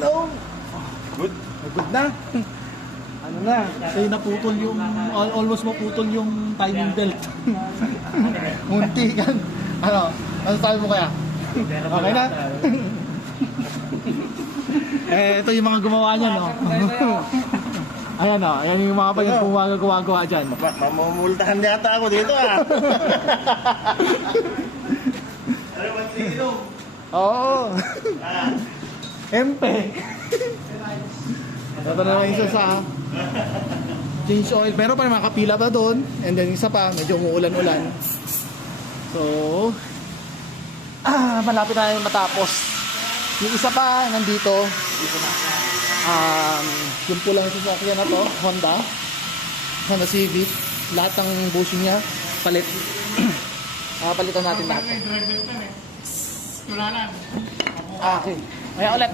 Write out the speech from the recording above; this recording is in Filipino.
Hello. Good. Good na. Ano na, kasi naputol yung, almost maputol yung timing belt. Munti kan. Ano sabi mo kaya? Okay na? Ito yung mga gumawa niya, no? Ayan o, ayan yung mga gumagawa dyan. Mamumultahan yata ako dito Oo. Empe. Ito na lang isa sa change oil. Pero pa makapila pa doon. And then isa pa, medyo umuulan-ulan. So, malapit na yung matapos. Yung isa pa, nandito. Yung pulang sasakyan na to, Honda Civic. Lahat ng bushing niya, palit. Palitan natin lahat. Okay. Kaya ulit.